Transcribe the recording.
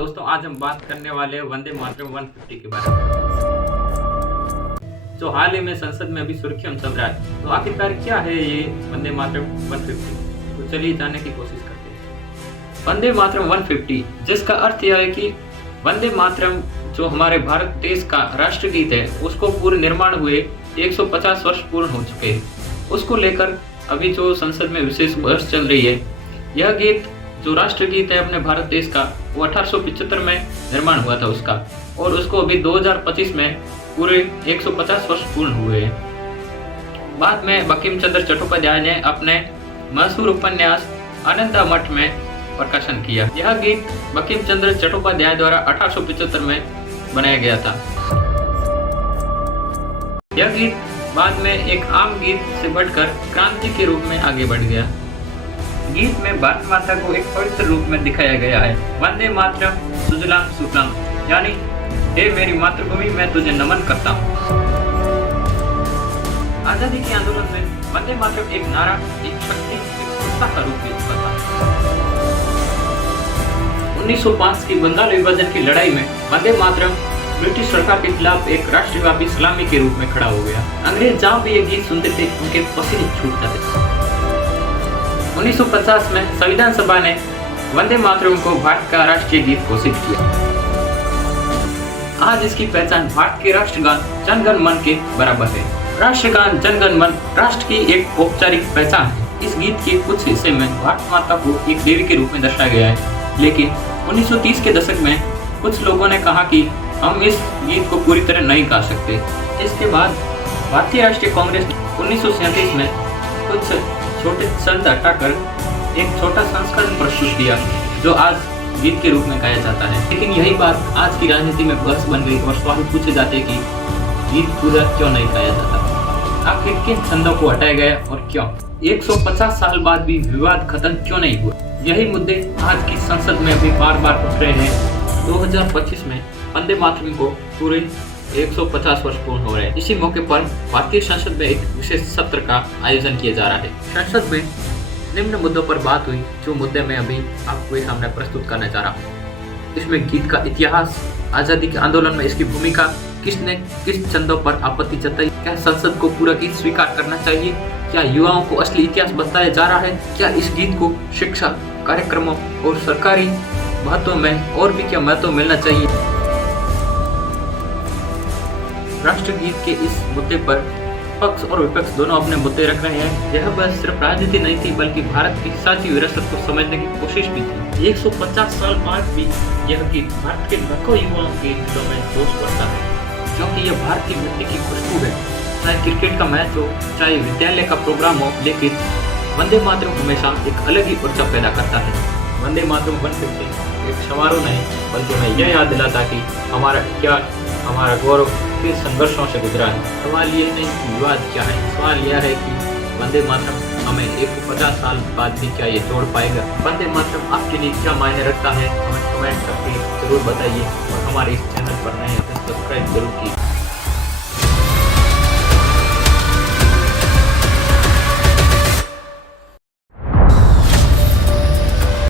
दोस्तों, आज हम बात करने वाले हैं वंदे मातरम 150 के बारे में, जो हाल ही में संसद में अभी सुर्खियों में चल रहा है। तो आखिरकार क्या है ये वंदे मातरम 150? तो चलिए जानने की कोशिश करते हैं। वंदे मातरम 150, जिसका अर्थ यह है कि वंदे मातरम जो हमारे भारत देश का राष्ट्रगीत है, उसको पूरे निर्माण हुए 150 वर्ष पूर्ण हो चुके हैं। उसको लेकर अभी जो संसद में विशेष बहस चल रही है। यह गीत जो राष्ट्रगीत है अपने भारत देश का, वो 1875 में निर्माण हुआ था उसका, और उसको अभी 2025 में पूरे 150 वर्ष पूर्ण हुए हैं। बाद में बंकिम चंद्र चट्टोपाध्याय ने अपने मशहूर उपन्यास अनंता मठ में प्रकाशन किया। यह गीत बंकिम चंद्र चट्टोपाध्याय द्वारा 1875 में बनाया गया था। यह गीत बाद में एक आम गीत से बढ़कर क्रांति के रूप में आगे बढ़ गया। गीत में भारत माता को एक पवित्र रूप में दिखाया गया है। वंदे मातरम सुजलाम सुफलाम, यानी हे मेरी मातृभूमि, मैं तुझे नमन करता हूँ। आजादी के आंदोलन में वंदे मातरम एक नारा, एक शक्ति, एक सत्ता का रूप में उभरा था। 1905 की बंगाल विभाजन की लड़ाई में वंदे मातरम ब्रिटिश सरकार के खिलाफ एक राष्ट्रव्यापी सलामी के रूप में खड़ा हो गया। अंग्रेज जहाँ भी ये गीत सुनते थे, उनके पसीने छूट जाते थे। 1950 में संविधान सभा ने वंदे मातरम को भारत का राष्ट्रीय गीत घोषित किया। आज इसकी पहचान भारत के राष्ट्रगान जन गण मन के बराबर है। राष्ट्रगान जन गण मन राष्ट्र की एक औपचारिक पहचान है। इस गीत के कुछ हिस्से में भारत माता को एक देवी के रूप में दर्शाया गया है, लेकिन 1930 के दशक में कुछ लोगों ने कहा कि हम इस गीत को पूरी तरह नहीं गा सकते। इसके बाद भारतीय राष्ट्रीय कांग्रेस ने 1937 में कुछ छोटे शब्द हटाकर एक छोटा संस्करण प्रस्तुत किया, जो आज गीत के रूप में गाया जाता है। लेकिन यही बात आज की राजनीति में बहस बन गई और सवाल पूछे जाते कि गीत पूरा क्यों नहीं गाया जाता, आखिर किन छंदों को हटाया गया और क्यों? 150 साल बाद भी विवाद खत्म क्यों नहीं हुआ? यही मुद्दे आज की संसद में भी बार बार उठ रहे हैं। 2025 में वंदे मातरम को पूरे 150 वर्ष पूर्ण हो रहे हैं। इसी मौके पर भारतीय संसद में एक विशेष सत्र का आयोजन किया जा रहा है। संसद में निम्न मुद्दों पर बात हुई, जो मुद्दे मैं अभी आपके सामने प्रस्तुत करना चाह रहा हूँ। इसमें गीत का इतिहास, आजादी के आंदोलन में इसकी भूमिका, किसने किस छंदों पर आपत्ति जताई, क्या संसद को पूरा गीत स्वीकार करना चाहिए, क्या युवाओं को असली इतिहास बताया जा रहा है, क्या इस गीत को शिक्षा कार्यक्रमों और सरकारी महत्व में और भी क्या महत्व मिलना चाहिए। राष्ट्रगीत के इस मुद्दे पर पक्ष और विपक्ष दोनों अपने मुद्दे रख रहे हैं। यह बस सिर्फ राजनीति नहीं थी, बल्कि भारत की साझी विरासत को समझने की कोशिश भी थी। 150 साल बाद भी यह गीत भारत के लाखों युवाओं के दिलों में जोश भरता है, क्योंकि यह भारत की मिट्टी की खुशबू है। चाहे क्रिकेट का मैच हो, चाहे विद्यालय का प्रोग्राम हो, लेकिन वंदे मातरम हमेशा एक अलग ही ऊर्जा पैदा करता है। वंदे मातरम 150 एक समारोह नहीं, बल्कि हमें यह याद दिलाता कि हमारा इतिहास, हमारा गौरव किन संघर्षों से गुजरा है। सवाल ये नहीं कि विवाद क्या है, सवाल यह है कि वंदे मातरम हमें 150 साल बाद भी क्या ये जोड़ पाएगा। वंदे मातरम आपके लिए क्या मायने रखता है, हमें कमेंट करके जरूर बताइए, और हमारे इस चैनल पर नए हैं तो सब्सक्राइब जरूर कीजिए।